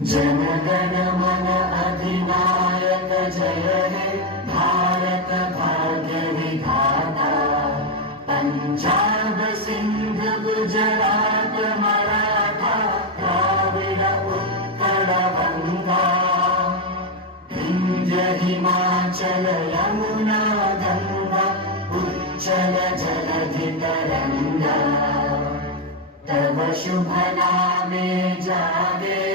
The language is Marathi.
जनगण मन अधिनायक जय हे भारत भाग्य विधाता। पंजाब सिंध गुजरात मराठा द्राविड उत्कल गंगा। विंध्य हिमाचल यमुना गंगा उच्चल जलधि तरंगा। तव शुभ नामे जागे